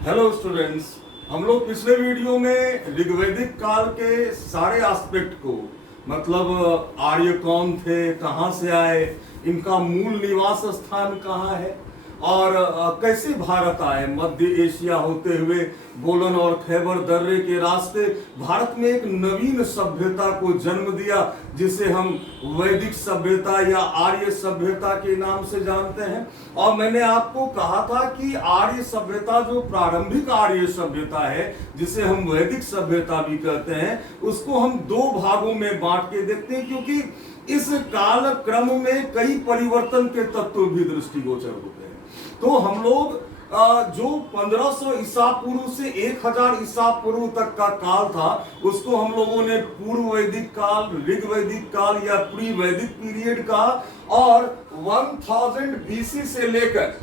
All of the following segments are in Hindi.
हेलो स्टूडेंट्स, हम लोग पिछले वीडियो में ऋग्वैदिक काल के सारे एस्पेक्ट को मतलब आर्य कौन थे, कहाँ से आए, इनका मूल निवास स्थान कहाँ है और कैसे भारत आए, मध्य एशिया होते हुए बोलन और खैबर दर्रे के रास्ते भारत में एक नवीन सभ्यता को जन्म दिया जिसे हम वैदिक सभ्यता या आर्य सभ्यता के नाम से जानते हैं। और मैंने आपको कहा था कि आर्य सभ्यता जो प्रारंभिक आर्य सभ्यता है जिसे हम वैदिक सभ्यता भी कहते हैं, उसको हम दो भागों में बांट के देखते हैं क्योंकि इस काल क्रम में कई परिवर्तन के तत्व भी दृष्टिगोचर होते हैं। तो हम लोग जो 1500 ईसा पूर्व से 1000 ईसा पूर्व तक का काल था उसको हम लोगों ने पूर्व वैदिक काल, ऋग वैदिक काल या प्री वैदिक पीरियड का, और 1000 बीसी से लेकर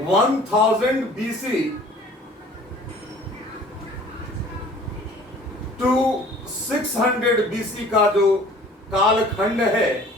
1000 बीसी टू 600 बीसी का जो कालखंड है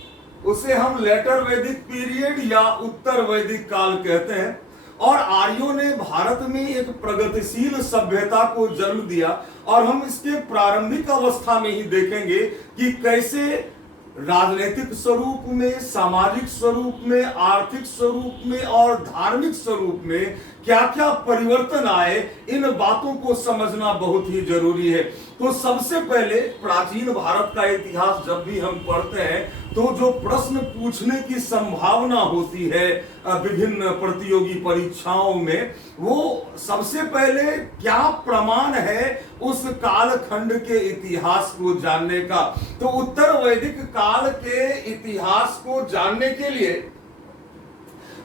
उसे हम लेटर वैदिक पीरियड या उत्तर वैदिक काल कहते हैं। और आर्यों ने भारत में एक प्रगतिशील सभ्यता को जन्म दिया और हम इसके प्रारंभिक अवस्था में ही देखेंगे कि कैसे राजनीतिक स्वरूप में, सामाजिक स्वरूप में, आर्थिक स्वरूप में और धार्मिक स्वरूप में क्या क्या परिवर्तन आए। इन बातों को समझना बहुत ही जरूरी है। तो सबसे पहले प्राचीन भारत का इतिहास जब भी हम पढ़ते हैं तो जो प्रश्न पूछने की संभावना होती है विभिन्न प्रतियोगी परीक्षाओं में, वो सबसे पहले क्या प्रमाण है उस कालखंड के इतिहास को जानने का। तो उत्तर वैदिक काल के इतिहास को जानने के लिए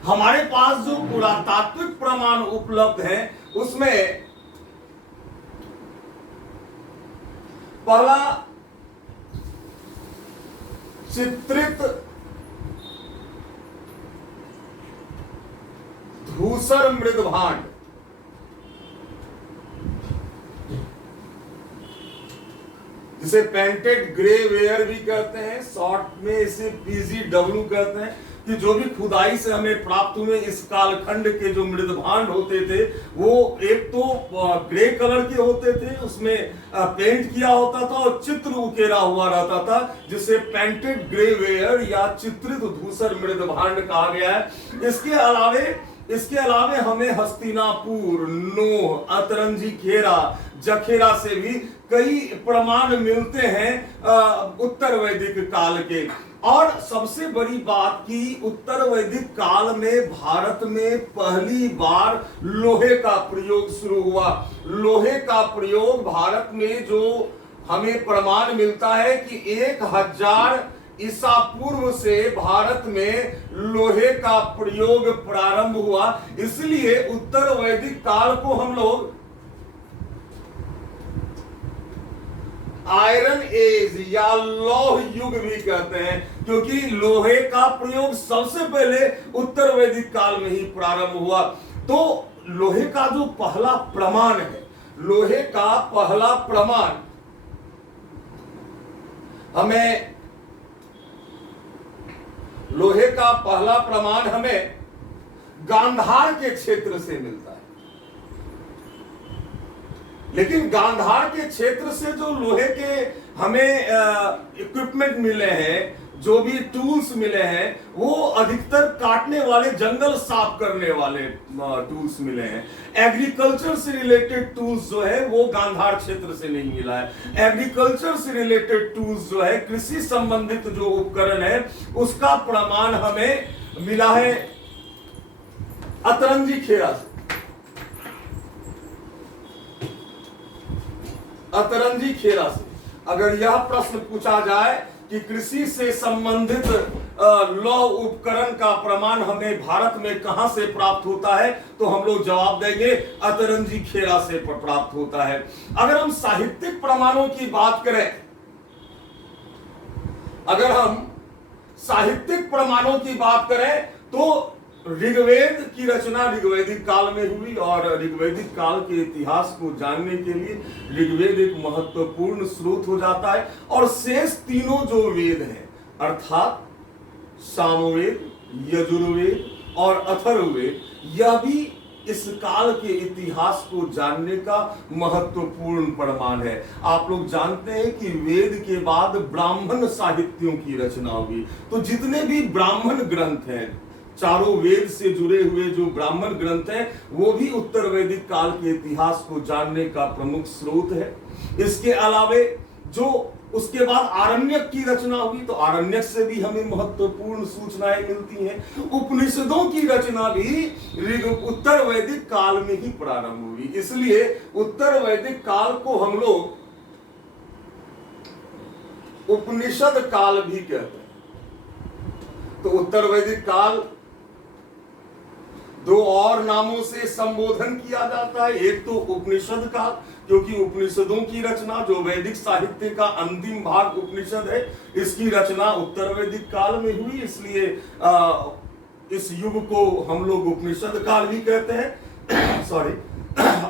हमारे पास जो पुरातात्विक प्रमाण उपलब्ध हैं उसमें पहला चित्रित धूसर मृदभांड, जिसे पेंटेड ग्रे वेयर भी कहते हैं, शॉर्ट में इसे PGW कहते हैं, कि जो भी खुदाई से हमें प्राप्त हुए इस कालखंड के जो मृदभांड होते थे वो एक तो ग्रे कलर के होते थे, उसमें पेंट किया होता था और चित्र उकेरा हुआ रहता था जिसे पेंटेड ग्रे वेयर या चित्रित धूसर मृदभांड कहा गया है। इसके अलावे हमें हस्तिनापुर, नोह, अतरंजी खेरा, जखेरा से भी कई प्रमाण मिलते हैं उत्तर वैदिक काल के। और सबसे बड़ी बात कि उत्तर वैदिक काल में भारत में पहली बार लोहे का प्रयोग शुरू हुआ। लोहे का प्रयोग भारत में जो हमें प्रमाण मिलता है कि 1000 ईसा पूर्व से भारत में लोहे का प्रयोग प्रारंभ हुआ। इसलिए उत्तर वैदिक काल को हम लोग आयरन एज या लौह युग भी कहते हैं क्योंकि लोहे का प्रयोग सबसे पहले उत्तर वैदिक काल में ही प्रारंभ हुआ। तो लोहे का जो पहला प्रमाण है, लोहे का पहला प्रमाण हमें गांधार के क्षेत्र से मिलता है। लेकिन गांधार के क्षेत्र से जो लोहे के हमें इक्विपमेंट मिले हैं, जो भी टूल्स मिले हैं, वो अधिकतर काटने वाले, जंगल साफ करने वाले टूल्स मिले हैं। एग्रीकल्चर से रिलेटेड टूल्स जो है वो गांधार क्षेत्र से नहीं मिला है। एग्रीकल्चर से रिलेटेड टूल्स जो है, कृषि संबंधित जो उपकरण है, उसका प्रमाण हमें मिला है अतरंजी खेरा से। अतरंजी खेरा से अगर यह प्रश्न पूछा जाए कि कृषि से संबंधित लौह उपकरण का प्रमाण हमें भारत में कहां से प्राप्त होता है तो हम लोग जवाब देंगे अतरंजी खेरा से प्राप्त होता है। अगर हम साहित्यिक प्रमाणों की बात करें, अगर हम साहित्यिक प्रमाणों की बात करें तो ऋग्वेद की रचना ऋग्वैदिक काल में हुई और ऋग्वैदिक काल के इतिहास को जानने के लिए ऋग्वेद एक महत्वपूर्ण स्रोत हो जाता है। और शेष तीनों जो वेद हैं अर्थात सामवेद, यजुर्वेद और अथर्ववेद, यह भी इस काल के इतिहास को जानने का महत्वपूर्ण प्रमाण है। आप लोग जानते हैं कि वेद के बाद ब्राह्मण साहित्यों की रचना हुई, तो जितने भी ब्राह्मण ग्रंथ हैं, चारों वेद से जुड़े हुए जो ब्राह्मण ग्रंथ हैं, वो भी उत्तर वैदिक काल के इतिहास को जानने का प्रमुख स्रोत है। इसके अलावे जो उसके बाद आरण्यक की रचना हुई, तो आरण्यक से भी हमें महत्वपूर्ण सूचनाएं मिलती हैं। उपनिषदों की रचना भी उत्तर वैदिक काल में ही प्रारंभ हुई, इसलिए उत्तर वैदिक काल को हम लोग उपनिषद काल भी कहते हैं। तो उत्तर वैदिक काल दो और नामों से संबोधन किया जाता है। एक तो उपनिषद काल, क्योंकि उपनिषदों की रचना, जो वैदिक साहित्य का अंतिम भाग उपनिषद है, इसकी रचना उत्तर वैदिक काल में हुई, इसलिए इस युग को हम लोग उपनिषद काल भी कहते हैं। सॉरी।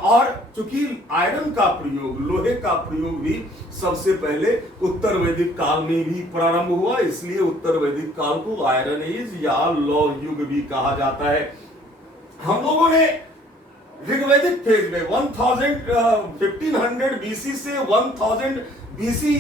और चूंकि आयरन का प्रयोग, लोहे का प्रयोग भी सबसे पहले उत्तर वैदिक काल में भी प्रारंभ हुआ, इसलिए उत्तर वैदिक काल को आयरन एज या लौह युग भी कहा जाता है। हम लोगों ने ऋग्वैदिक फेज में 1500 बीसी से 1000 बीसी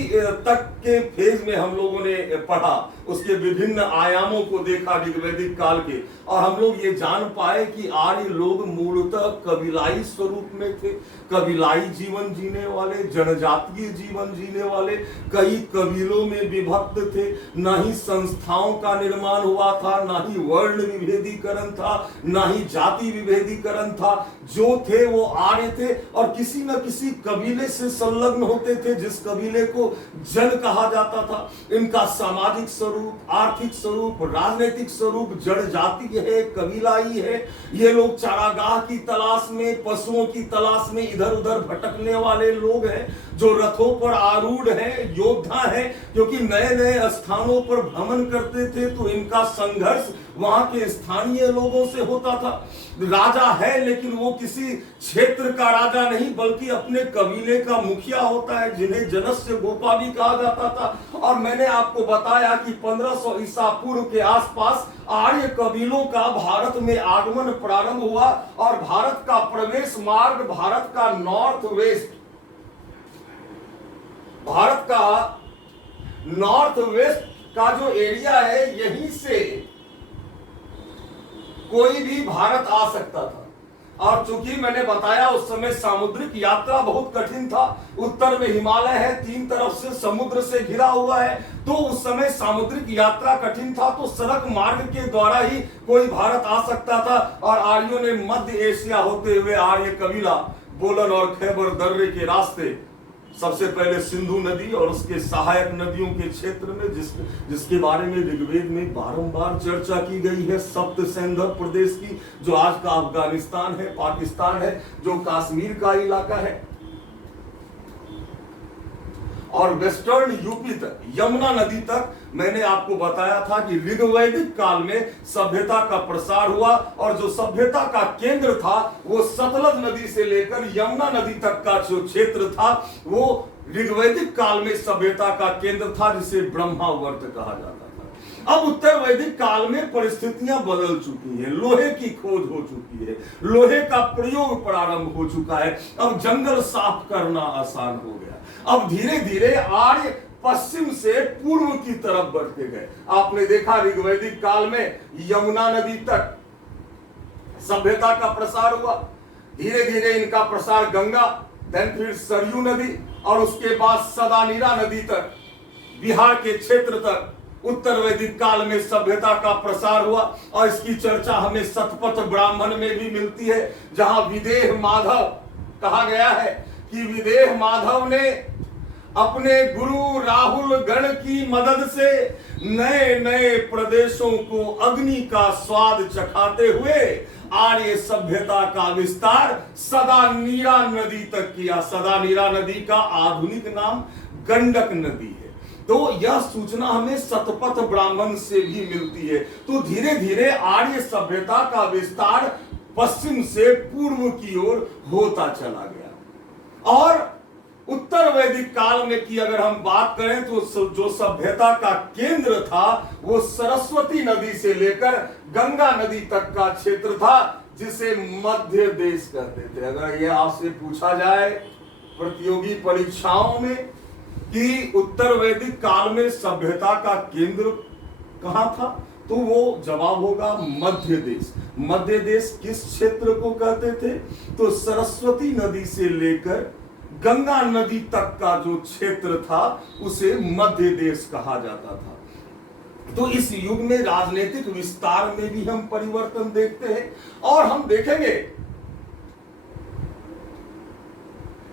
तक के फेज में हम लोगों ने पढ़ा, उसके विभिन्न आयामों को देखा ऋग्वैदिक काल के, और हम लोग ये जान पाए कि आर्य लोग मूलतः कबीलाई स्वरूप में थे, कबीलाई जीवन जीने वाले, जनजातीय जीवन जीने वाले, कई कबीलों में विभक्त थे, ना ही संस्थाओं का निर्माण हुआ था, ना ही वर्ण विभेदीकरण था, ना ही जाति विभेदीकरण था। जो थे वो आर्य थे और किसी न किसी कबीले से संलग्न होते थे, जिस कबीले को जन कहा जाता था। इनका सामाजिक स्वरूप, आर्थिक स्वरूप, राजनीतिक स्वरूप जड़ जाति है, कबीलाई है। ये लोग चारागाह की तलाश में, पशुओं की तलाश में इधर उधर भटकने वाले लोग हैं, जो रथों पर आरूढ़ हैं, योद्धा हैं, क्योंकि नए नए स्थानों पर भ्रमण करते थे, तो इनका संघर्ष वहां के स्थानीय लोगों से होता था। राजा है लेकिन वो किसी क्षेत्र का राजा नहीं, बल्कि अपने कबीले का मुखिया होता है, जिन्हें जनस्य गोपा भी कहा जाता था। और मैंने आपको बताया कि 1500 ईसा पूर्व के आसपास आर्य कबीलों का भारत में आगमन प्रारंभ हुआ, और भारत का प्रवेश मार्ग, भारत का नॉर्थ वेस्ट, भारत का नॉर्थ वेस्ट का जो एरिया है, यहीं से कोई भी भारत आ सकता था। और चूंकि मैंने बताया उस समय सामुद्रिक यात्रा बहुत कठिन था, उत्तर में हिमालय है, तीन तरफ से समुद्र से घिरा हुआ है, तो उस समय सामुद्रिक यात्रा कठिन था, तो सड़क मार्ग के द्वारा ही कोई भारत आ सकता था। और आर्यों ने मध्य एशिया होते हुए आर्य कबीला बोलन और खैबर दर्रे के रास्ते, सबसे पहले सिंधु नदी और उसके सहायक नदियों के क्षेत्र में, जिसके बारे में ऋग्वेद में बारंबार चर्चा की गई है, सप्त सैंधव प्रदेश की, जो आज का अफगानिस्तान है, पाकिस्तान है, जो कश्मीर का इलाका है, और वेस्टर्न यूपी तक, यमुना नदी तक। मैंने आपको बताया था कि ऋग्वैदिक काल में सभ्यता का प्रसार हुआ, और जो सभ्यता का केंद्र था वो सतलज नदी से लेकर यमुना नदी तक का जो क्षेत्र था, वो ऋग्वैदिक काल में सभ्यता का केंद्र था, जिसे ब्रह्मावर्त कहा जाता था। अब उत्तर वैदिक काल में परिस्थितियां बदल चुकी हैं, लोहे की खोज हो चुकी है, लोहे का प्रयोग प्रारंभ हो चुका है, अब जंगल साफ करना आसान हो गया। अब धीरे धीरे आर्य पश्चिम से पूर्व की तरफ बढ़ते गए। आपने देखा ऋग्वैदिक काल में यमुना नदी तक सभ्यता का प्रसार हुआ, धीरे धीरे इनका प्रसार गंगा, देन फिर सरयू नदी, और उसके बाद सदानीरा नदी तक, बिहार के क्षेत्र तक उत्तर वैदिक काल में सभ्यता का प्रसार हुआ। और इसकी चर्चा हमें शतपथ ब्राह्मण में भी मिलती है, जहां विदेह माधव कहा गया है कि विदेह माधव ने अपने गुरु राहुल गण की मदद से नए नए प्रदेशों को अग्नि का स्वाद चखाते हुए आर्य सभ्यता का विस्तार सदानीरा नदी तक किया। सदानीरा नदी का आधुनिक नाम गंडक नदी है। तो यह सूचना हमें शतपथ ब्राह्मण से भी मिलती है। तो धीरे धीरे आर्य सभ्यता का विस्तार पश्चिम से पूर्व की ओर होता चला गया। और उत्तर वैदिक काल में की अगर हम बात करें तो जो सभ्यता का केंद्र था वो सरस्वती नदी से लेकर गंगा नदी तक का क्षेत्र था, जिसे मध्य देश कहते थे। अगर यह आपसे पूछा जाए प्रतियोगी परीक्षाओं में कि उत्तर वैदिक काल में सभ्यता का केंद्र कहां था, तो वो जवाब होगा मध्य देश। मध्य देश किस क्षेत्र को कहते थे, तो सरस्वती नदी से लेकर गंगा नदी तक का जो क्षेत्र था उसे मध्य देश कहा जाता था। तो इस युग में राजनीतिक विस्तार में भी हम परिवर्तन देखते हैं, और हम देखेंगे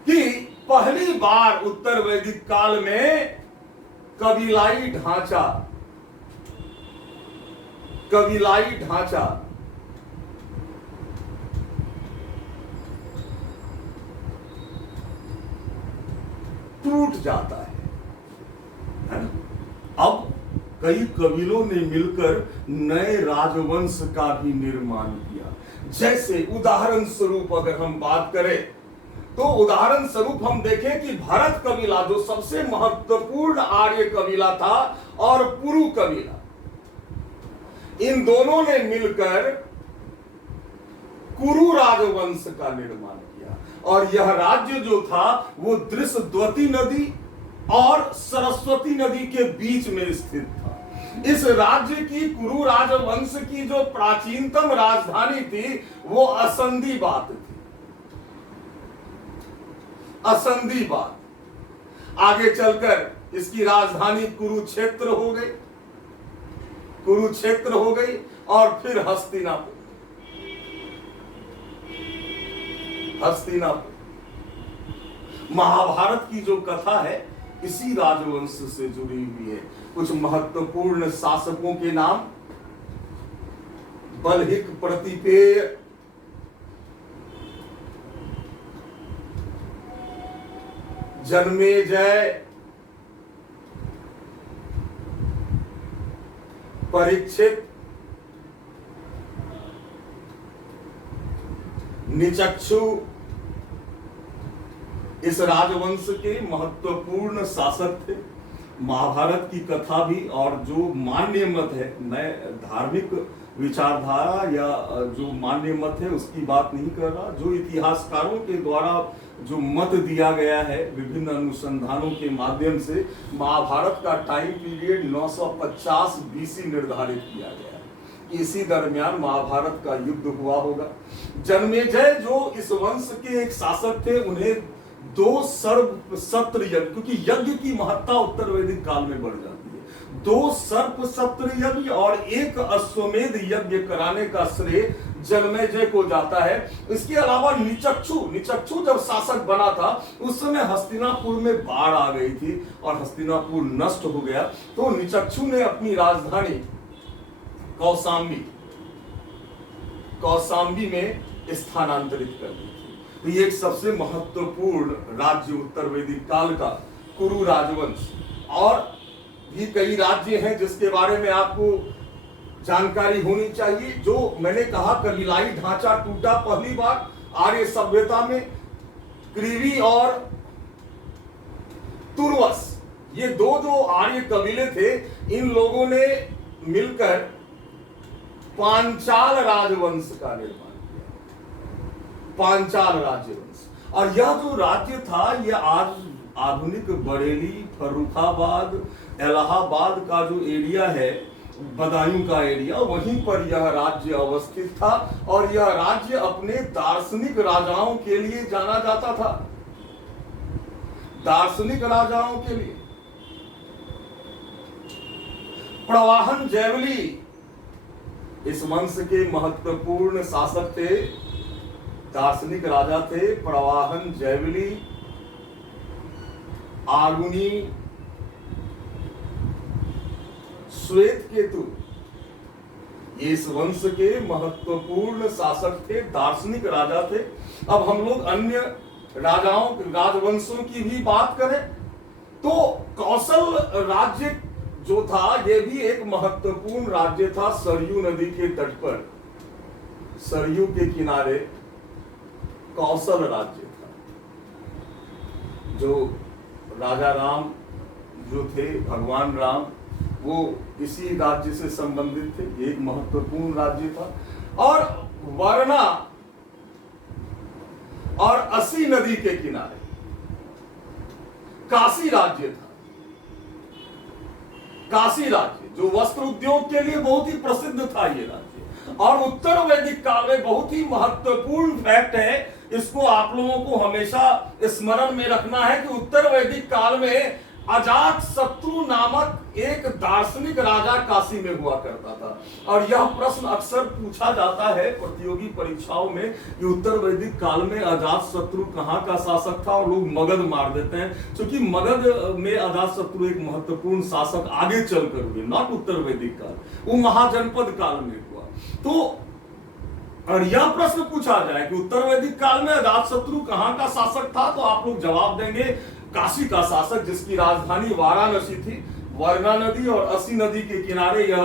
कि पहली बार उत्तर वैदिक काल में कबीलाई ढांचा टूट जाता है ना। अब कई कबीलों ने मिलकर नए राजवंश का भी निर्माण किया। जैसे उदाहरण स्वरूप अगर हम बात करें, तो उदाहरण स्वरूप हम देखें कि भरत कबीला जो सबसे महत्वपूर्ण आर्य कबीला था, और पुरु कबीला, इन दोनों ने मिलकर कुरु राजवंश का निर्माण किया। और यह राज्य जो था वो दृशद्वती नदी और सरस्वती नदी के बीच में स्थित था। इस राज्य की, कुरु राजवंश की जो प्राचीनतम राजधानी थी वो असंदीबात थी। असंदीबात। आगे चलकर इसकी राजधानी कुरुक्षेत्र हो गई, और फिर हस्तिनापुर। महाभारत की जो कथा है इसी राजवंश से जुड़ी हुई है। कुछ महत्वपूर्ण शासकों के नाम: बलहिक प्रतिपेय, जन्मेजय, परीक्षित, निचक्षु इस राजवंश के महत्वपूर्ण शासक थे। महाभारत की कथा भी, और जो मान्य मत है, मैं धार्मिक विचारधारा या जो मान्य मत है उसकी बात नहीं कर रहा, जो इतिहासकारों के द्वारा जो मत दिया गया है विभिन्न अनुसंधानों के माध्यम से, महाभारत का टाइम पीरियड 950 बीसी निर्धारित किया गया है। इसी दरमियान महाभारत का युद्ध हुआ होगा। जन्मेजय जो इस वंश के एक शासक थे, उन्हें 2 सर्प सत्र यज्ञ, क्योंकि यज्ञ की महत्ता उत्तर वैदिक काल में बढ़ जाती है, 2 सर्प सत्र यज्ञ और 1 अश्वमेध यज्ञ कराने का श्रेय जन्मेजय को जाता है। इसके अलावा निचक्षु जब शासक बना था उस समय हस्तिनापुर में बाढ़ आ गई थी और हस्तिनापुर नष्ट हो गया, तो निचक्षु ने अपनी राजधानी कौशाम्बी में स्थानांतरित कर दी थी। तो ये एक सबसे महत्वपूर्ण राज्य उत्तर वैदिक काल का कुरु राजवंश। और भी कई राज्य हैं जिसके बारे में आपको जानकारी होनी चाहिए। जो मैंने कहा कबीलाई ढांचा टूटा पहली बार आर्य सभ्यता में। क्रीवी और तुर्वस, ये 2 जो आर्य कबीले थे, इन लोगों ने मिलकर पांचाल राजवंश का निर्माण किया। पांचाल राजवंश। और यह जो राज्य था, यह आज आधुनिक बरेली, फर्रुखाबाद, इलाहाबाद का जो एरिया है, बदायूं का एरिया, वहीं पर यह राज्य अवस्थित था। और यह राज्य अपने दार्शनिक राजाओं के लिए जाना जाता था। दार्शनिक राजाओं के लिए। प्रवाहन जैवली इस वंश के महत्वपूर्ण शासक थे, दार्शनिक राजा थे। प्रवाहन जैवली, आरुणी, श्वेत केतु, ये इस वंश के महत्वपूर्ण शासक थे, दार्शनिक राजा थे। अब हम लोग अन्य राजवंशों की भी बात करें तो कौशल राज्य जो था, यह भी एक महत्वपूर्ण राज्य था। सरयू नदी के तट पर, सरयू के किनारे कौशल राज्य था। जो राजा राम जो थे, भगवान राम, वो इसी राज्य से संबंधित थे। एक महत्वपूर्ण राज्य था। और वरना और असी नदी के किनारे काशी राज्य था। काशी राज्य जो वस्त्र उद्योग के लिए बहुत ही प्रसिद्ध था ये राज्य, और उत्तर वैदिक काल में बहुत ही महत्वपूर्ण फैक्ट है, इसको आप लोगों को हमेशा स्मरण में रखना है कि उत्तर वैदिक काल में अजात शत्रु नामक एक दार्शनिक राजा काशी में हुआ करता था। और यह प्रश्न अक्सर पूछा जाता है प्रतियोगी परीक्षाओं में कि उत्तर वैदिक काल में अजात शत्रु कहाँ का शासक था, और लोग मगध मार देते हैं, क्योंकि मगध में अजात शत्रु एक महत्वपूर्ण शासक आगे चलकर हुए, नॉट उत्तर वैदिक काल, वो महाजनपद काल में हुआ। तो और यह प्रश्न पूछा जाए कि उत्तर वैदिक काल में अजात शत्रु कहाँ का शासक था, तो आप लोग जवाब देंगे काशी का शासक, जिसकी राजधानी वाराणसी थी। वर्णा नदी और असी नदी के किनारे यह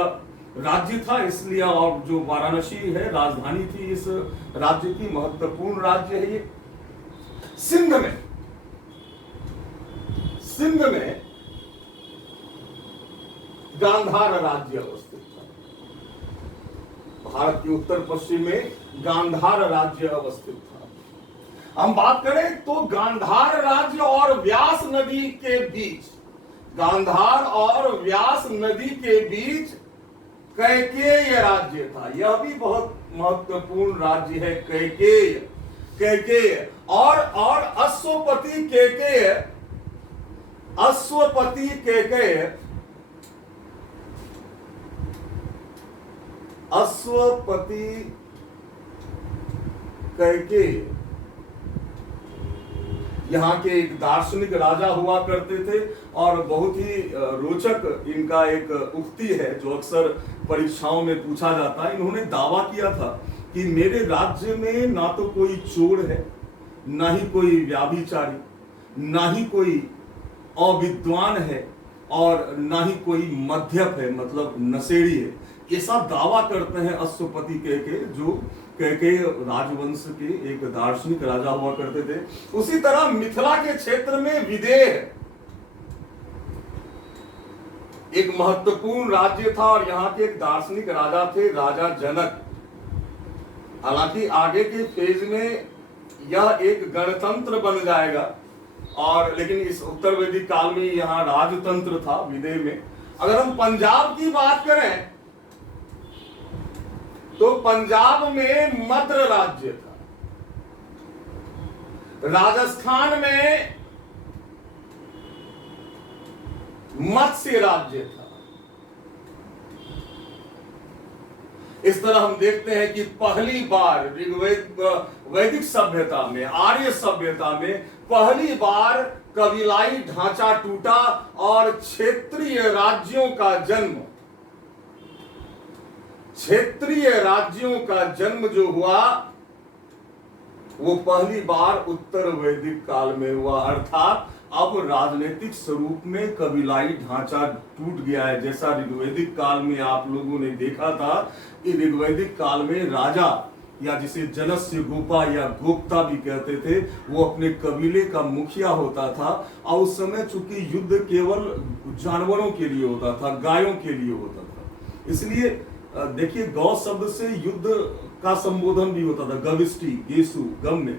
राज्य था, इसलिए, और जो वाराणसी है राजधानी थी इस राज्य की, महत्वपूर्ण राज्य है ये। सिंध में गांधार राज्य अवस्थित था। भारत के उत्तर पश्चिम में गांधार राज्य अवस्थित था। हम बात करें तो गांधार राज्य और व्यास नदी के बीच, गांधार और व्यास नदी के बीच कैकेय राज्य था। यह भी बहुत महत्वपूर्ण राज्य है, कैकेय और अश्वपति कैकेय, अश्वपति कैकेय, अश्वपति कैकेय यहाँ के एक दार्शनिक राजा हुआ करते थे, और बहुत ही रोचक इनका एक उक्ति है जो अक्सर परीक्षाओं में पूछा जाता है। इन्होंने दावा किया था कि मेरे राज्य में ना तो कोई चोर है, ना ही कोई व्याभिचारी, ना ही कोई अविद्वान है, और ना ही कोई मध्यप है, मतलब नशेड़ी है। ऐसा दावा करते हैं अश्वपति कैकेय, जो कैकेय राजवंश के एक दार्शनिक राजा हुआ करते थे। उसी तरह मिथिला के क्षेत्र में विदेह एक महत्वपूर्ण राज्य था, और यहाँ के एक दार्शनिक राजा थे, राजा जनक। हालांकि आगे के फेज में यह एक गणतंत्र बन जाएगा, और लेकिन इस उत्तर वैदिक काल में यहाँ राजतंत्र था विदेह में। अगर हम पंजाब की बात करें तो पंजाब में मद्र राज्य था, राजस्थान में मत्स्य राज्य था। इस तरह हम देखते हैं कि पहली बार वैदिक सभ्यता में, आर्य सभ्यता में पहली बार कबीलाई ढांचा टूटा, और क्षेत्रीय राज्यों का जन्म, क्षेत्रीय राज्यों का जन्म जो हुआ वो पहली बार उत्तर वैदिक काल में हुआ। अर्थात अब राजनीतिक स्वरूप में कबीलाई ढांचा टूट गया है। जैसा ऋग्वैदिक काल में आप लोगों ने देखा था कि ऋग्वैदिक काल में राजा, या जिसे जनस्य गोपा या गोप्ता भी कहते थे, वो अपने कबीले का मुखिया होता था। और उस समय चूंकि युद्ध केवल जानवरों के लिए होता था, गायों के लिए होता था, इसलिए देखिए गौ शब्द से युद्ध का संबोधन भी होता था, गविष्टि, गेसु, गम्य।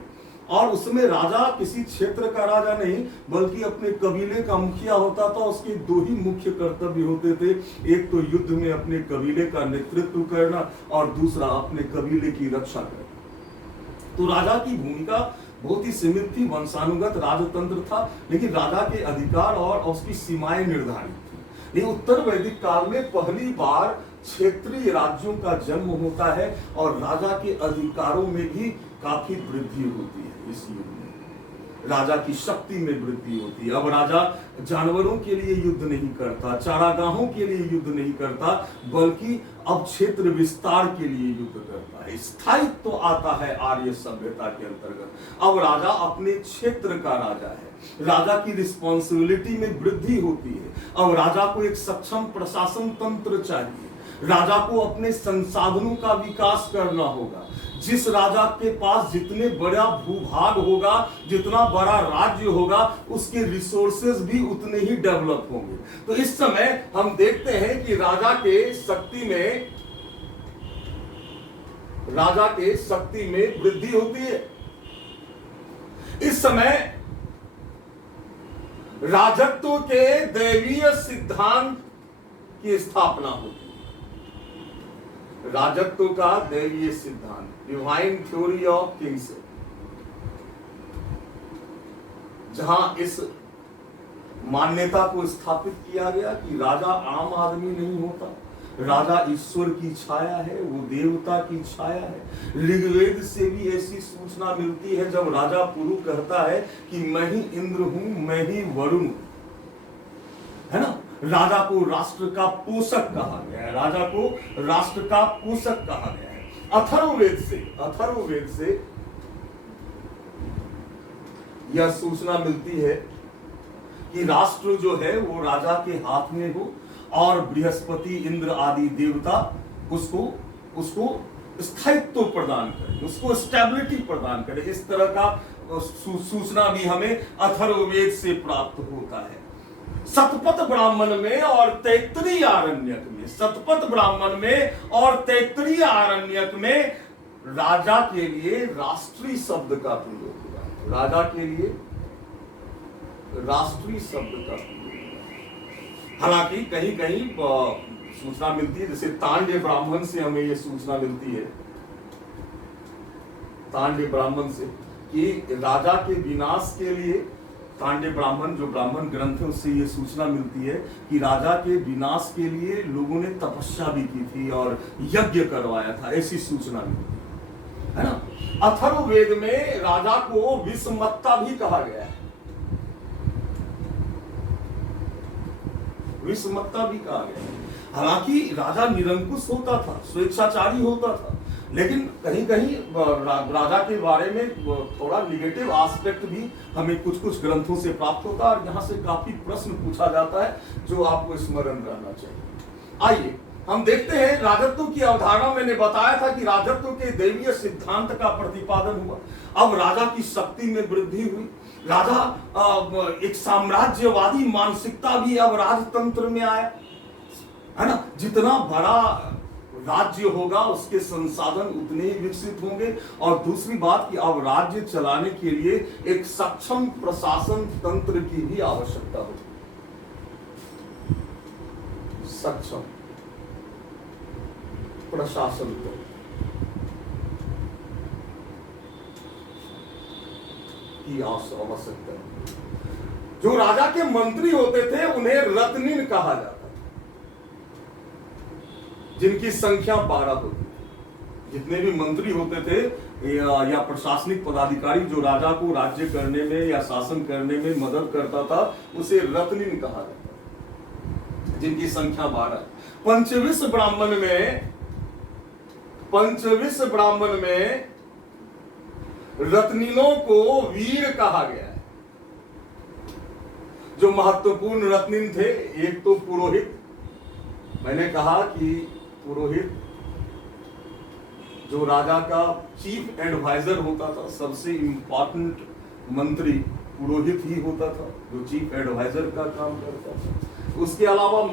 और उसमें राजा किसी क्षेत्र का राजा नहीं, बल्कि अपने कबीले का मुखिया होता था। उसके दो ही मुख्य कर्तव्य होते थे, एक तो युद्ध में अपने कबीले का नेतृत्व करना, और दूसरा अपने कबीले की रक्षा करना। तो राजा की भूमिका बहुत ही सीमित थी, वंशानुगत राजतंत्र था, लेकिन राजा के अधिकार और उसकी सीमाएं निर्धारित थी। लेकिन उत्तर वैदिक काल में पहली बार क्षेत्रीय राज्यों का जन्म होता है, और राजा के अधिकारों में भी काफी वृद्धि होती है। इस युग में राजा की शक्ति में वृद्धि होती है। अब राजा जानवरों के लिए युद्ध नहीं करता, चारागाहों के लिए युद्ध नहीं करता, बल्कि अब क्षेत्र विस्तार के लिए युद्ध करता है। स्थायित्व तो आता है आर्य सभ्यता के अंतर्गत। अब राजा अपने क्षेत्र का राजा है, राजा की रिस्पॉन्सिबिलिटी में वृद्धि होती है। अब राजा को एक सक्षम प्रशासन तंत्र चाहिए, राजा को अपने संसाधनों का विकास करना होगा। जिस राजा के पास जितने बड़ा भूभाग होगा, जितना बड़ा राज्य होगा, उसके रिसोर्सेज भी उतने ही डेवलप होंगे। तो इस समय हम देखते हैं कि राजा के शक्ति में राजा के शक्ति में वृद्धि होती है। इस समय राजत्व के दैवीय सिद्धांत की स्थापना होती है। राजत्व का दैवीय सिद्धांत, डिवाइन थ्योरी ऑफ किंगशिप, जहां इस मान्यता को स्थापित किया गया कि राजा आम आदमी नहीं होता, राजा ईश्वर की छाया है, वो देवता की छाया है। ऋग्वेद से भी ऐसी सूचना मिलती है जब राजा पुरु कहता है कि मैं ही इंद्र हूं, मैं ही वरुण, है ना। राजा को राष्ट्र का पोषक कहा गया है, राजा को राष्ट्र का पोषक कहा गया है। अथर्ववेद से यह सूचना मिलती है कि राष्ट्र जो है वो राजा के हाथ में हो और बृहस्पति, इंद्र आदि देवता उसको स्थायित्व प्रदान करे, उसको स्टेबिलिटी प्रदान करे। इस तरह का सूचना भी हमें अथर्ववेद से प्राप्त होता है। सतपथ ब्राह्मण में और तैत्तिरीय आरण्यक में, सतपथ ब्राह्मण में और तैत्तिरीय आरण्यक में राजा के लिए राष्ट्रीय शब्द का प्रयोग हुआ है। राजा के लिए राष्ट्रीय शब्द का प्रयोग। हालांकि कहीं कहीं सूचना मिलती है, जैसे तांड्य ब्राह्मण से हमें यह सूचना मिलती है, तांड्य ब्राह्मण से, कि राजा के विनाश के लिए, तांड्य ब्राह्मण जो ब्राह्मण ग्रंथ है उससे यह सूचना मिलती है कि राजा के विनाश के लिए लोगों ने तपस्या भी की थी और यज्ञ करवाया था, ऐसी सूचना मिलती है ना। अथर्ववेद में राजा को विषमत्ता भी कहा गया है, विषमत्ता भी कहा गया है। हालांकि राजा निरंकुश होता था, स्वेच्छाचारी होता था, लेकिन कहीं कहीं राजा के बारे में थोड़ा निगेटिव एस्पेक्ट भी हमें कुछ कुछ ग्रंथों से प्राप्त होता है और यहाँ से काफी प्रश्न पूछा जाता है जो आपको स्मरण रहना चाहिए। आइए हम देखते हैं राजत्व की अवधारणा। मैंने बताया था कि राजत्व के दैवीय सिद्धांत का प्रतिपादन हुआ, अब राजा की शक्ति में वृद्धि हुई। राजा एक साम्राज्यवादी मानसिकता भी अब राजतंत्र में आया, है ना। जितना बड़ा राज्य होगा उसके संसाधन उतने ही विकसित होंगे, और दूसरी बात कि अब राज्य चलाने के लिए एक सक्षम प्रशासन तंत्र की भी आवश्यकता होगी। सक्षम प्रशासन की आवश्यकता है। जो राजा के मंत्री होते थे उन्हें रत्निन कहा जाता था, जिनकी संख्या 12 होती थी। जितने भी मंत्री होते थे या प्रशासनिक पदाधिकारी जो राजा को राज्य करने में या शासन करने में मदद करता था, उसे रत्निन कहा जाता था, जिनकी संख्या 12। पंचविश ब्राह्मण में रत्निनों को वीर कहा गया है। जो महत्वपूर्ण रत्निन थे, एक तो पुरोहित, मैंने कहा कि पुरोहित जो राजा का चीफ एडवाइजर होता था, सबसे इंपॉर्टेंट मंत्री पुरोहित ही होता था जो चीफ एडवाइजर का काम करता था। उसके अलावा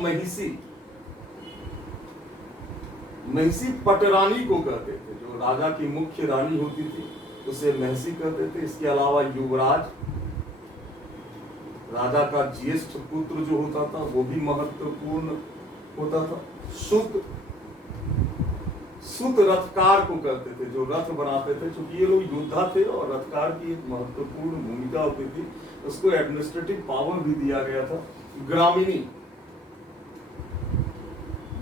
महिषी पटरानी को कहते थे, जो राजा की मुख्य रानी होती थी उसे महिषी कहते थे। इसके अलावा युवराज, राजा का ज्येष्ठ पुत्र जो होता था वो भी महत्वपूर्ण होता था। सुत रथकार को कहते थे, जो रथ बनाते थे, क्योंकि ये लोग योद्धा थे और रथकार की एक महत्वपूर्ण भूमिका होती थी, उसको एडमिनिस्ट्रेटिव पावर भी दिया गया था। ग्रामीणी,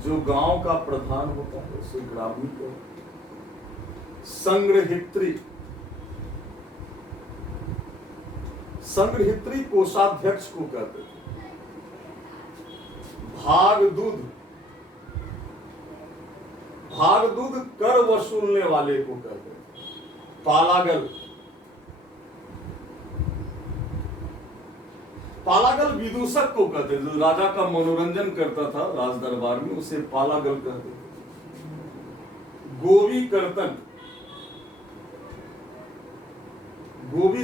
जो गांव का प्रधान होता है उसे ग्रामीण कहते हैं। संग्रहित्री कोषाध्यक्ष को कहते थे। भागदूत कर वसूलने वाले को कहते थे। पालागल विदूषक को कहते थे, जो राजा का मनोरंजन करता था राज दरबार में, उसे पालागल कहते थे। गोवी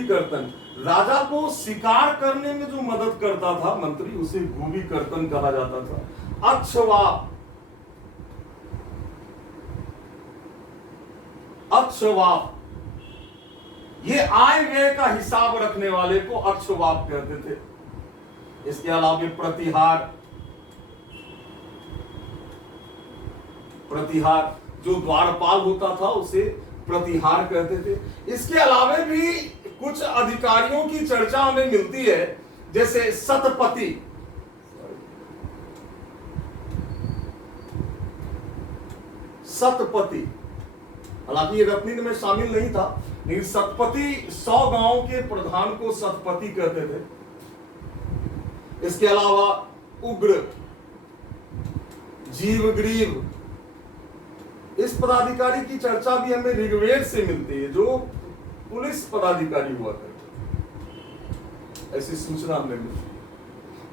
कर्तन, राजा को शिकार करने में जो मदद करता था मंत्री, उसे गोवी कर्तन कहा जाता था। अक्षवाप, ये आय व्यय का हिसाब रखने वाले को अक्षवाप कहते थे। इसके अलावा प्रतिहार, प्रतिहार जो द्वारपाल होता था उसे प्रतिहार कहते थे। इसके अलावा भी कुछ अधिकारियों की चर्चा हमें मिलती है, जैसे सतपति, सतपति, हालांकि ये रत्नीन में शामिल नहीं था, लेकिन सतपति 100 गांव के प्रधान को सतपति कहते थे। इसके अलावा उग्र, जीवग्रीव, इस पदाधिकारी की चर्चा भी हमें ऋग्वेद से मिलती है, जो पुलिस पदाधिकारी हुआ करते, ऐसी सूचना हमें मिलती।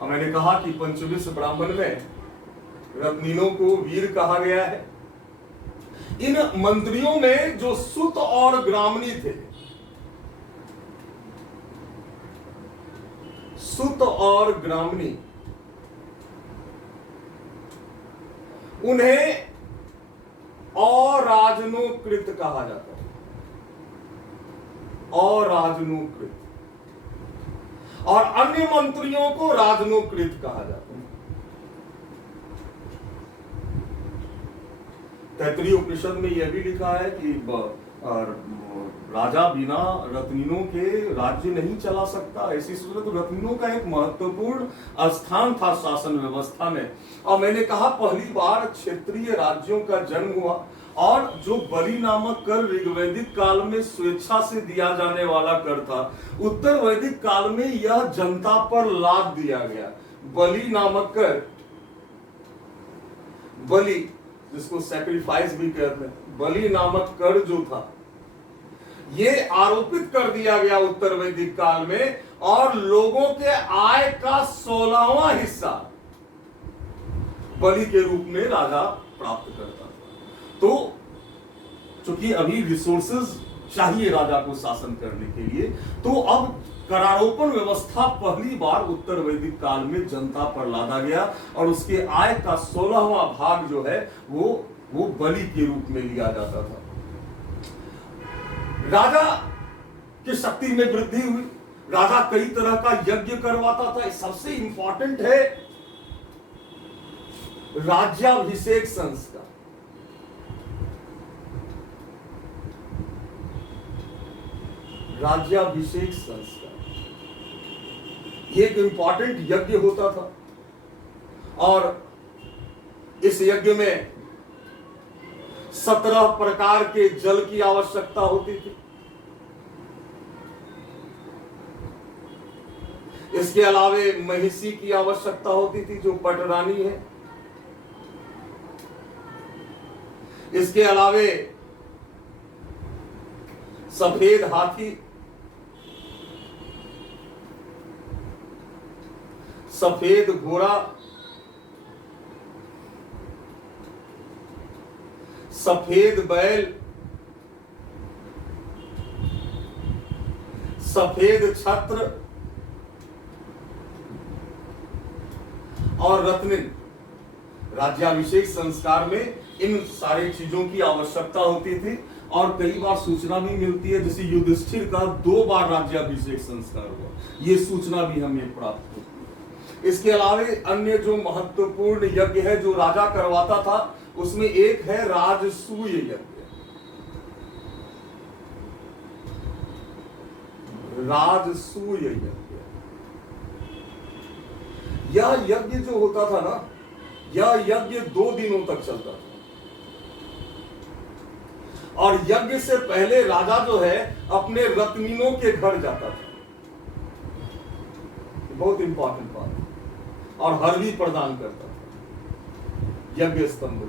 और मैंने कहा कि पंचविंश ब्राह्मण में रत्नीनों को वीर कहा गया है। इन मंत्रियों में जो सुत और ग्रामणी थे, सुत और ग्रामणी, उन्हें अराजनोकृत कहा जाता है, अराजनोकृत, और अन्य मंत्रियों को राजनोकृत कहा जाता है। तैत्तिरीय उपनिषद में यह भी लिखा है कि राजा बिना रत्नीनों के राज्य नहीं चला सकता। ऐसी सूरत, तो रत्नीनों का एक महत्वपूर्ण स्थान था शासन व्यवस्था में। और मैंने कहा पहली बार क्षेत्रीय राज्यों का जन्म हुआ, और जो बलि नामक कर ऋग्वैदिक काल में स्वेच्छा से दिया जाने वाला कर था, उत्तर वैदिक काल में यह जनता पर लाद दिया गया। बलि नामक कर, बलि जिसको सैक्रिफाइस भी कहते हैं, बलि नामक कर जो था, ये आरोपित कर दिया गया उत्तर वैदिक काल में, और लोगों के आय का 16वां हिस्सा बलि के रूप में राजा प्राप्त करता था। तो चूंकि अभी रिसोर्सेज चाहिए राजा को शासन करने के लिए, तो अब करारोपण व्यवस्था पहली बार उत्तर वैदिक काल में जनता पर लादा गया, और उसके आय का 16वां भाग जो है वो बलि के रूप में लिया जाता था। राजा की शक्ति में वृद्धि हुई, राजा कई तरह का यज्ञ करवाता था। सबसे इंपॉर्टेंट है राज्याभिषेक संस्कार। राज्याभिषेक संस्कार ये एक इंपॉर्टेंट यज्ञ होता था, और इस यज्ञ में 17 प्रकार के जल की आवश्यकता होती थी। इसके अलावे महिषी की आवश्यकता होती थी जो पटरानी है। इसके अलावे सफेद हाथी, सफेद घोड़ा, सफेद बैल, सफेद छत्र और रत्निन। राज्याभिषेक संस्कार में इन सारी चीजों की आवश्यकता होती थी, और कई बार सूचना भी मिलती है, जैसे युधिष्ठिर का 2 बार राज्याभिषेक संस्कार हुआ, ये सूचना भी हमें प्राप्त होती है। इसके अलावा अन्य जो महत्वपूर्ण यज्ञ है जो राजा करवाता था, उसमें एक है राजसूय यज्ञ। राजसूय यज्ञ, यह यज्ञ जो होता था ना, यह यज्ञ 2 दिनों तक चलता था, और यज्ञ से पहले राजा जो है अपने रत्नीनों के घर जाता था। बहुत इंपॉर्टेंट बात है, और हरवी प्रदान करता था यज्ञ स्तंभ।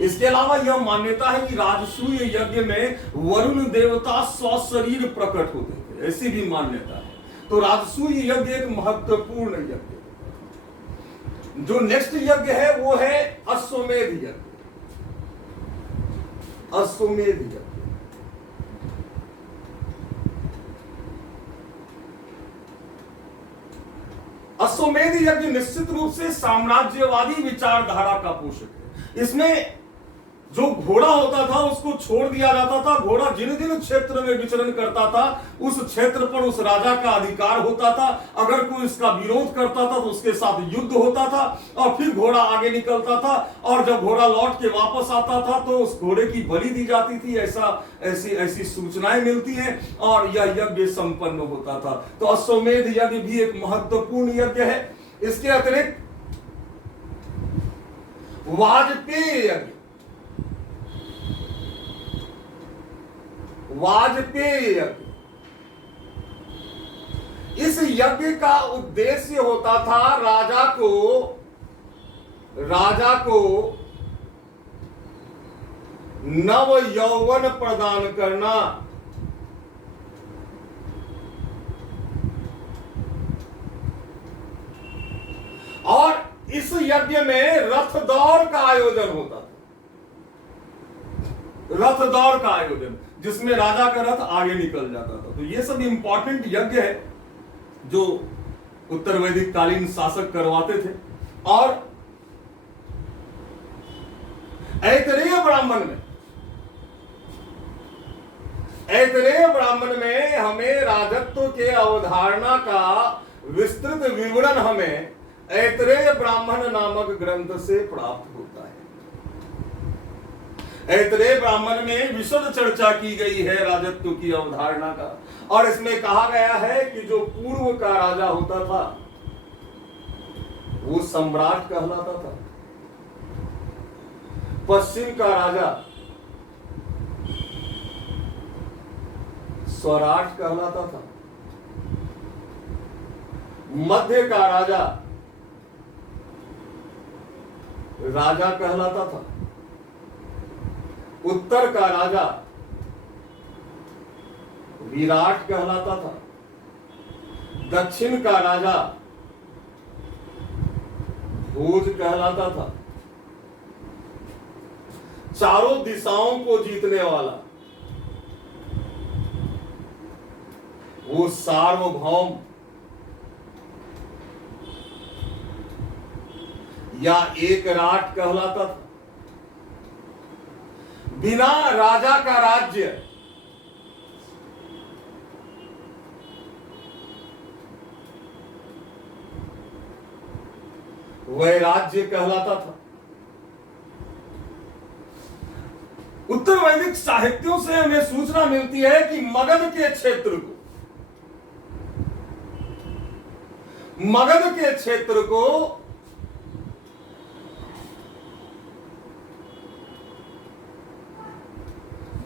इसके अलावा यह मान्यता है कि राजसूय यज्ञ में वरुण देवता स्वशरीर प्रकट होते थे, ऐसी भी मान्यता है। तो राजसूय यज्ञ एक महत्वपूर्ण यज्ञ है। जो नेक्स्ट यज्ञ है वो है अश्वमेध यज्ञ। अश्वमेध यज्ञ, अश्वमेध यज्ञ निश्चित रूप से साम्राज्यवादी विचारधारा का पोषक है। इसमें जो घोड़ा होता था उसको छोड़ दिया जाता था। घोड़ा जिन जिन क्षेत्र में विचरण करता था उस क्षेत्र पर उस राजा का अधिकार होता था। अगर कोई इसका विरोध करता था तो उसके साथ युद्ध होता था और फिर घोड़ा आगे निकलता था, और जब घोड़ा लौट के वापस आता था तो उस घोड़े की बलि दी जाती थी। ऐसी ऐसी सूचनाएं मिलती हैं और यह यज्ञ संपन्न होता था। तो अश्वमेध यज्ञ भी एक महत्वपूर्ण यज्ञ है। इसके अतिरिक्त वाजपेय यज्ञ, वाजपेय यज्ञ, इस यज्ञ का उद्देश्य होता था राजा को नव यौवन प्रदान करना। और इस यज्ञ में रथ दौड़ का आयोजन होता था। रथ दौड़ का आयोजन जिसमें राजा का रथ आगे निकल जाता था। तो ये सब इंपॉर्टेंट यज्ञ है जो उत्तर वैदिक कालीन शासक करवाते थे। और ऐतरेय ब्राह्मण में हमें राजत्व के अवधारणा का विस्तृत विवरण हमें ऐतरेय ब्राह्मण नामक ग्रंथ से प्राप्त होता है। ऐतरेय ब्राह्मण में विशद चर्चा की गई है राजत्व की अवधारणा का। और इसमें कहा गया है कि जो पूर्व का राजा होता था वो सम्राट कहलाता था, पश्चिम का राजा स्वराट कहलाता था, मध्य का राजा राजा कहलाता था, उत्तर का राजा विराट कहलाता था, दक्षिण का राजा भोज कहलाता था, चारों दिशाओं को जीतने वाला वो सार्वभौम या एक राट कहलाता था। बिना राजा का राज्य वह राज्य कहलाता था। उत्तर वैदिक साहित्यों से हमें सूचना मिलती है कि मगध के क्षेत्र को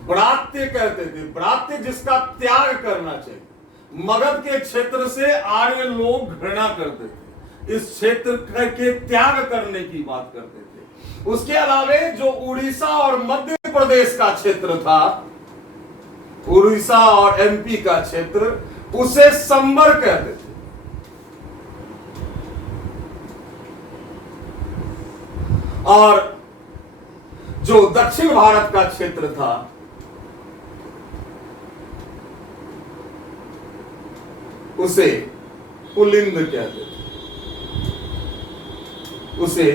ब्रात्य कहते थे। ब्रात्य जिसका त्याग करना चाहिए। मगध के क्षेत्र से आर्य लोग घृणा करते थे, इस क्षेत्र के त्याग करने की बात करते थे। उसके अलावे जो उड़ीसा और मध्य प्रदेश का क्षेत्र था, उड़ीसा और एमपी का क्षेत्र, उसे संबर कहते थे। और जो दक्षिण भारत का क्षेत्र था उसे पुलिंद कहते थे, उसे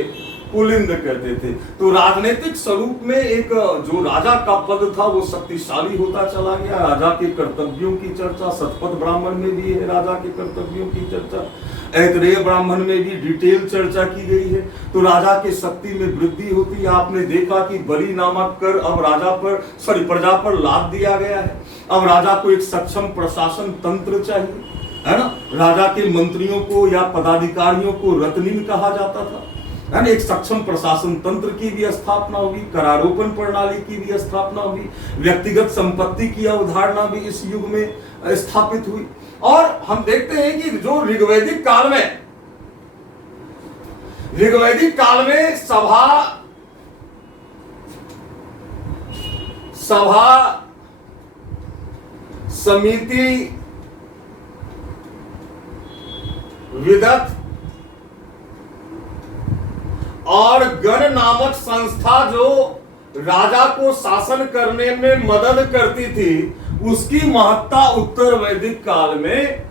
पुलिंद कहते थे। तो राजनीतिक स्वरूप में एक जो राजा का पद था वो शक्तिशाली होता चला गया। राजा के कर्तव्यों की चर्चा शतपथ ब्राह्मण में भी है, राजा के कर्तव्यों की चर्चा ऐतरेय ब्राह्मण में भी डिटेल चर्चा की गई है। तो राजा की शक्ति में वृद्धि होती है। आपने देखा कि बलि नामक कर अब प्रजा पर लाद दिया गया है। अब राजा को एक सक्षम प्रशासन तंत्र चाहिए, है ना। राजा के मंत्रियों को या पदाधिकारियों को रत्निन कहा जाता था, है ना। एक सक्षम प्रशासन तंत्र की भी स्थापना होगी, करारोपण प्रणाली की भी स्थापना हुई, व्यक्तिगत संपत्ति की अवधारणा भी इस युग में स्थापित हुई। और हम देखते हैं कि जो ऋग्वैदिक काल में सभा समिति, विदत और गण नामक संस्था जो राजा को शासन करने में मदद करती थी, उसकी महत्ता उत्तर वैदिक काल में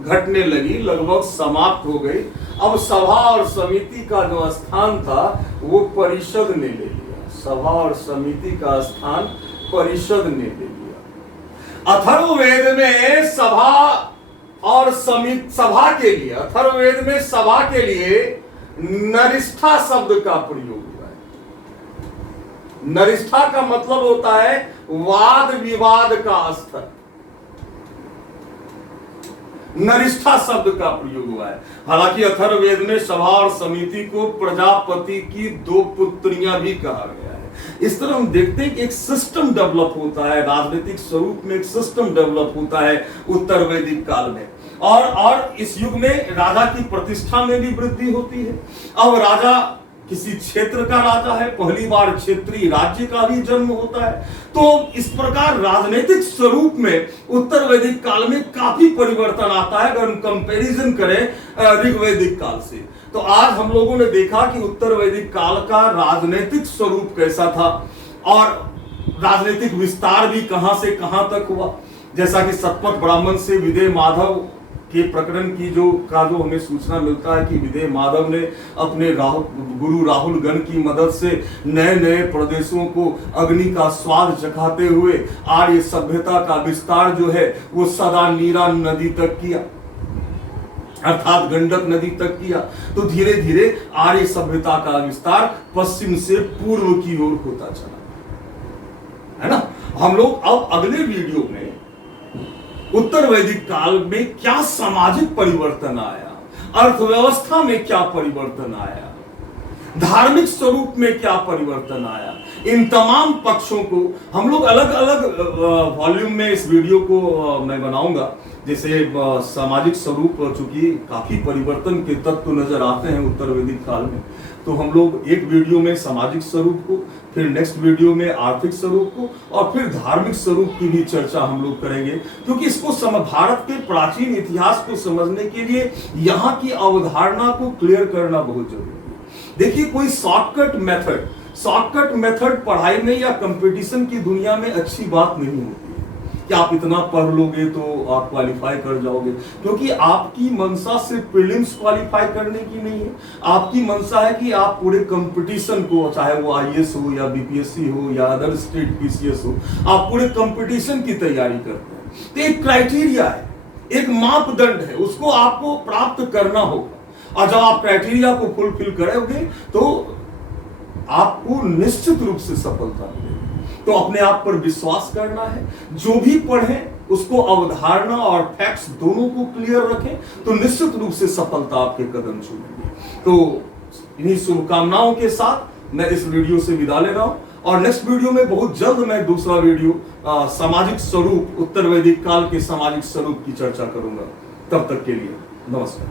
घटने लगी, लगभग समाप्त हो गई। अब सभा और समिति का जो स्थान था वो परिषद ने ले लिया। सभा और समिति का स्थान परिषद ने ले लिया। अथर्ववेद में सभा और समिति, सभा के लिए, अथर्ववेद में सभा के लिए नरिष्ठा शब्द का प्रयोग हुआ है। नरिष्ठा का मतलब होता है वाद विवाद का स्तर। नरिष्ठा शब्द का प्रयोग हुआ है। हालांकि अथर्ववेद में सभा और समिति को प्रजापति की 2 पुत्रियां भी कहा गया है। इस तरह हम देखते हैं कि एक सिस्टम डेवलप होता है, राजनीतिक स्वरूप में एक सिस्टम डेवलप होता है उत्तर वैदिक काल में। और इस युग में राजा की प्रतिष्ठा में भी वृद्धि होती है। अब राजा किसी क्षेत्र का राजा है, पहली बार क्षेत्रीय राज्य का भी जन्म होता है। तो इस प्रकार राजनीतिक स्वरूप में उत्तर वैदिक काल में काफी परिवर्तन आता है अगर हम कंपैरिजन करें ऋग्वैदिक काल से। तो आज हम लोगों ने देखा कि उत्तर वैदिक काल का राजनीतिक स्वरूप कैसा था और राजनीतिक विस्तार भी कहां से कहां तक हुआ। जैसा कि सतपथ ब्राह्मण से विदेह माधव के प्रकरण की जो हमें सूचना मिलता है कि विदेह माधव ने अपने गुरु राहुल गण की मदद से नए नए प्रदेशों को अग्नि का स्वाद चखाते हुए आर्य सभ्यता का विस्तार जो है वो सदा नीरा नदी तक किया, अर्थात गंडक नदी तक किया। तो धीरे धीरे आर्य सभ्यता का विस्तार पश्चिम से पूर्व की ओर होता चला, है ना। हम लोग अब अगले वीडियो में उत्तर वैदिक काल में क्या सामाजिक परिवर्तन आया, अर्थव्यवस्था में क्या परिवर्तन आया, धार्मिक स्वरूप में क्या परिवर्तन आया, इन तमाम पक्षों को हम लोग अलग अलग वॉल्यूम में इस वीडियो को मैं बनाऊंगा। जैसे सामाजिक स्वरूप, चूंकि काफी परिवर्तन के तत्व नजर आते हैं उत्तर वैदिक काल में, तो हम लोग एक वीडियो में सामाजिक स्वरूप को, फिर नेक्स्ट वीडियो में आर्थिक स्वरूप को और फिर धार्मिक स्वरूप की भी चर्चा हम लोग करेंगे। क्योंकि इसको भारत के प्राचीन इतिहास को समझने के लिए यहाँ की अवधारणा को क्लियर करना बहुत जरूरी है। देखिए, कोई शॉर्टकट मेथड पढ़ाई में या कंपटीशन की दुनिया में अच्छी बात नहीं होती है कि आप इतना पढ़ लोगे तो आप क्वालिफाई कर जाओगे। क्योंकि आपकी मंशा सिर्फ प्रीलिम्स क्वालिफाई करने की नहीं है, आपकी मंशा है कि आप पूरे कंपटीशन को, चाहे वो आईएएस हो या बीपीएससी हो या अदर स्टेट पीसीएस हो, आप पूरे कंपटीशन की तैयारी करते हैं। तो एक क्राइटेरिया है, एक मापदंड है, उसको आपको प्राप्त करना होगा। और जब आप क्राइटेरिया को फुलफिल करोगे तो आपको निश्चित रूप से सफलता मिलेगी। तो अपने आप पर विश्वास करना है, जो भी पढ़ें उसको अवधारणा और फैक्ट्स दोनों को क्लियर रखें तो निश्चित रूप से सफलता आपके कदम छूएगी। तो इन्हीं शुभकामनाओं के साथ मैं इस वीडियो से विदा ले रहा हूं और नेक्स्ट वीडियो में बहुत जल्द मैं दूसरा वीडियो सामाजिक स्वरूप, उत्तर वैदिक काल के सामाजिक स्वरूप की चर्चा करूंगा। तब तक के लिए नमस्कार।